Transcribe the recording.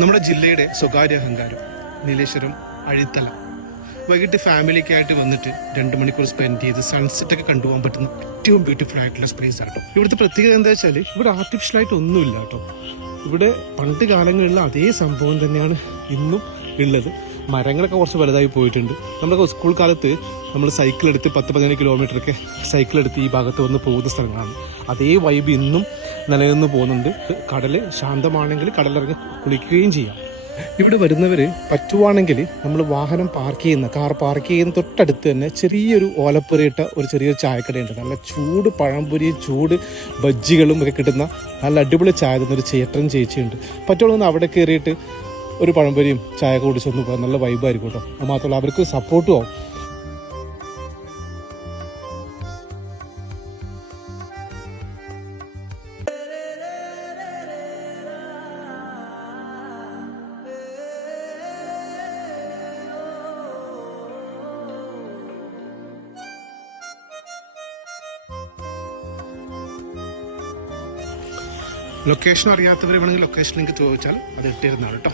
നമ്മുടെ ജില്ലയുടെ സ്വകാര്യ അഹങ്കാരം നീലേശ്വരം അഴിത്തല. വൈകിട്ട് ഫാമിലിക്കായിട്ട് വന്നിട്ട് 2 മണിക്കൂർ സ്പെൻഡ് ചെയ്ത് സൺസെറ്റ് ഒക്കെ കണ്ടുപോകാൻ പറ്റുന്ന ഏറ്റവും ബ്യൂട്ടിഫുൾ ആയിട്ടുള്ള സ്പേസ് ആണ്. ഇവിടുത്തെ പ്രത്യേകത എന്താ വെച്ചാൽ ഇവിടെ ആർട്ടിഫിഷ്യലായിട്ട് ഒന്നുമില്ല കേട്ടോ. ഇവിടെ പണ്ട് കാലങ്ങളിലുള്ള അതേ സംഭവം തന്നെയാണ് ഇന്നും ഉള്ളത്. മരങ്ങളൊക്കെ കുറച്ച് വലുതായി പോയിട്ടുണ്ട്. നമ്മുടെ സ്കൂൾ കാലത്ത് നമ്മൾ സൈക്കിൾ എടുത്ത് 10-15 കിലോമീറ്ററൊക്കെ സൈക്കിൾ എടുത്ത് ഈ ഭാഗത്ത് വന്ന് പോകുന്ന സ്ഥലങ്ങളാണ്. അതേ വൈബ് ഇന്നും നിലനിന്ന് പോകുന്നുണ്ട്. കടല് ശാന്തമാണെങ്കിൽ കടലിറങ്ങി കുളിക്കുകയും ചെയ്യാം. ഇവിടെ വരുന്നവർ പറ്റുവാണെങ്കിൽ നമ്മൾ വാഹനം കാർ പാർക്ക് ചെയ്യുന്ന തൊട്ടടുത്ത് തന്നെ ചെറിയൊരു ഓലപ്പുരയിട്ട ഒരു ചെറിയൊരു ചായക്കടയുണ്ട്. നല്ല ചൂട് പഴംപൊരി, ചൂട് ബജ്ജികളും ഒക്കെ കിട്ടുന്ന നല്ല അടിപൊളി ചായ തന്നൊരു ചേട്ടൻ ചേച്ചിയുണ്ട്. പറ്റുള്ളൂ അവിടെ കയറിയിട്ട് ഒരു പഴംപൊരിയും ചായ കുടിച്ചൊന്ന് പോകാൻ നല്ല വൈബായിരിക്കും കേട്ടോ. അത് മാത്രമല്ല അവർക്ക് സപ്പോർട്ടും ആവും. ലൊക്കേഷൻ അറിയാത്തവർ വേണമെങ്കിൽ ലൊക്കേഷൻ ലിങ്ക് ചോദിച്ചാൽ അത് ഇട്ടിരുന്നാണ് കേട്ടോ.